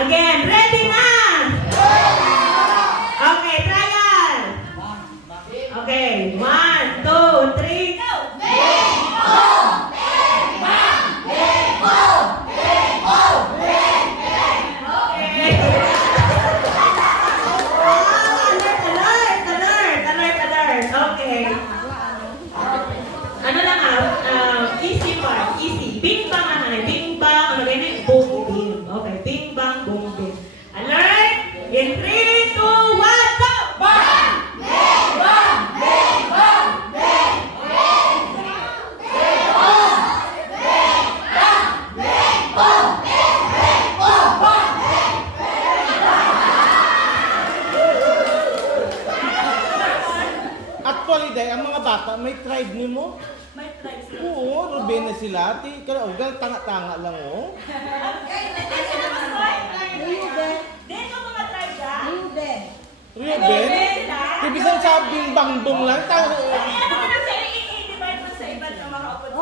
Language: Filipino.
Again, ready na? Okay, trial. Okay, 1, 2, 3, go! Okay. Ano lang easy part, easy. Bing bang bing bang, ano ganyan, boom bing. Okay, bing bang, boom bing. Alert? In 3, 2, 1, go! Bang! Bing bang! Bing bang! Bing! Bing! Bing bang! Bing bang! Bing bang! Bing bang! Actually, day, ang mga bata, may tribe ni mo? May try sila. Oo, Ruben na sila. Kaya, tanga-tanga lang, oh. Ruben? Ibig sabihin bang-bong lang. I-divide mo sa iba't na mga opposite.